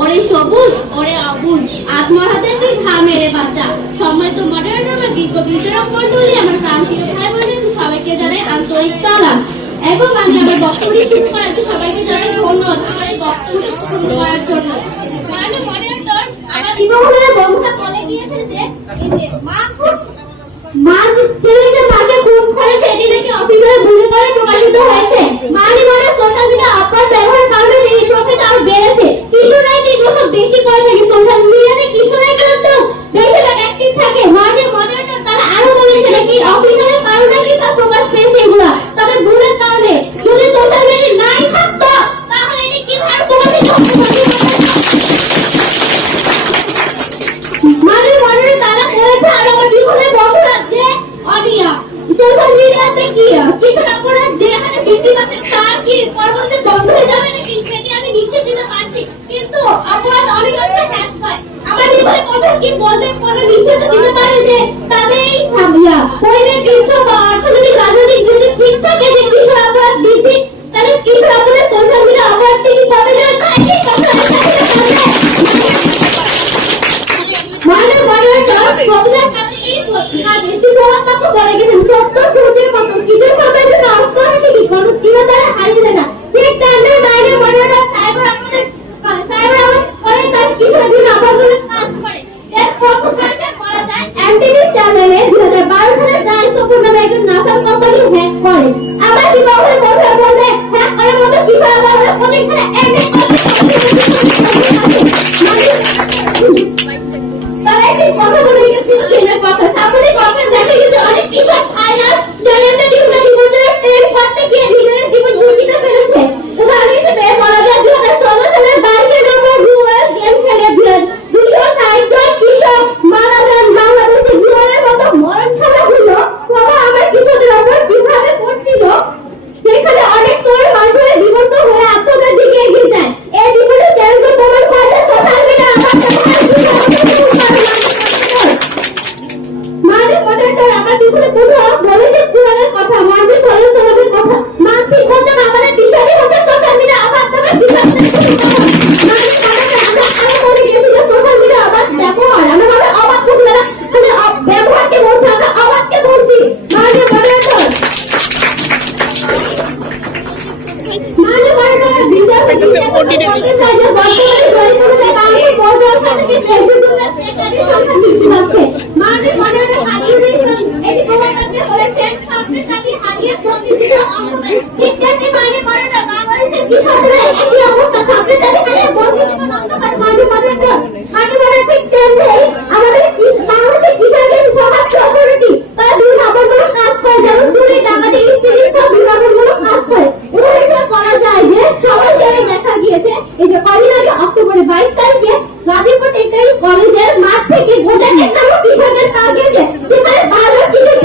ওরে সবুজ ওরে অবুজ আত্মার হাতে তুই ঘামেরে বাচ্চা সময় তো মডার্ন আমার বিজ্ঞ বিচারক মন্ডলী আমার প্রান্তীয় ভাই বোনের সবাইকে জানাই আন্তরিক সালাম এবং আমি আমার বক্তব্য শুরু করার আগে সবাইকে জানাই ধন্যবাদ আমার এই বক্তব্য শুরু করার জন্য। মানে মডারেটর আমার বিবাহের বন্ধুরা বলে গিয়েছে যে এই যে মা ছেলেকে মাকে খুন করেছে এটি নাকি অফিসিয়াল ভুলে করে প্রকাশিত হয়েছে। মানে সোশ্যাল মিডিয়া আপার ব্যবহার কারণে এই প্রথা আরো বেড়েছে। কিশোররাই এগুলো সব বেশি করে থাকে সোশ্যাল মিডিয়াতে কিশোররাই কিন্তু বেশিরভাগ অ্যাক্টিভ থাকে। মানে মডারেটর তারা আরো বলেছে নাকি অফিসিয়াল কারণে কি তার প্রকাশ পেয়েছে এগুলা তাদের ভুলের কারণে। যদি সোশ্যাল মিডিয়া নাই থাকতো তাহলে এটি কিভাবে প্রকাশিত হতো? মানে মডারেটর তারা বলেছে আর আমার বিপদের বন্ধুরা যে অনিয়া সোশ্যাল মিডিয়াতে কি কিশোর অপরাধ যেখানে বৃদ্ধি পাচ্ছে তার কি পরবর্তী বন্ধ হয়ে যাবে নাকি সেটি আমি নিশ্চিত দিতে পারছি, কিন্তু অপরাধ অনেক অংশে হ্রাস পায়। আমার বিপদে বন্ধু কি বলতে কোনো নিশ্চিত দিতে পারে যে তাদের এই সাবিয়া পরিবেশ বিশ্ব বা অর্থনৈতিক রাজনৈতিক যদি ঠিক থাকে যে কিশোর অপরাধ বৃদ্ধি তাহলে কিশোর অপরাধ সোশ্যাল মিডিয়া অপরাধ থেকে কমে যাবে তাই কি কথা মানে মডারেটর প্রবলেম কাছে এই কাজ একটি প্রভাব বলে গেছেন সত্য সত্যের মতো কিছু সবাই যদি অর্থ হয়ে কি কোনো কিনা তারা হারিয়ে যায় না। ঠিক তাদের বাইরে মডারেটর সাইবার আমাদের করে তার কিছু দিন আবার কাজ করে যে কর্পোরেশন করা যায় এনটিভি চ্যানেলে 2012 সালে জাইসোপুর নামে একজন নাসার কোম্পানি হ্যাক করে। আবার কি বলে বলবে হ্যাক করার মতো কিভাবে আমরা অনেক সারা অ্যাটাক তারা একটি কথা বলে গেছে সেটার কথা সামনে কথা দেখা গেছে অনেক কিশোর ভাইরাস জালিয়াতি বিভিন্ন বিপদের ট্রেন করতে গিয়ে নিজের জীবন ঝুঁকিতে ফেলেছে। উদাহরণ হিসেবে বলা যায় 2016 সালের 22 নভেম্বর ভিউয়ার্স গেম খেলে 260 জন কিশোর মারা যান। বাংলাদেশে ভিউয়ারের মতো মরণ খেলাগুলো প্রভাব আমার কিশোরদের উপর কিভাবে পড়ছিল সেখানে অনেক তরুণ মানুষের বিপদ হয়ে আত্মহত্যার দিকে এগিয়ে যায়। এই বিপদে কেন্দ্র প্রমাণ করে সোশ্যাল মিডিয়া মানে মডারেটর আমার বিপদে কোথাও বলেছে পুরাণের কথা মানবিক হলে তোমাদের কথা মানসিক হচ্ছে না আমাদের বিষয়টি হচ্ছে সোশ্যাল মিডিয়া আবার তোমার বিষয় মানে আমরা আরো বলে গেছি যে সোশ্যাল মিডিয়া আবার ব্যবহার আমরা ভাবে অবাক করলে মানে ব্যবহারকে বলছি আমরা অবাককে বলছি। মানে মডারেটর বর্তমানে অক্টোবরের 22 তারিখে গাজীপুর টেকনিক্যাল কলেজের মাঠ থেকে গোটা 51 কিশোরদের পাওয়া গেছে। সেখানে 12 কিশোর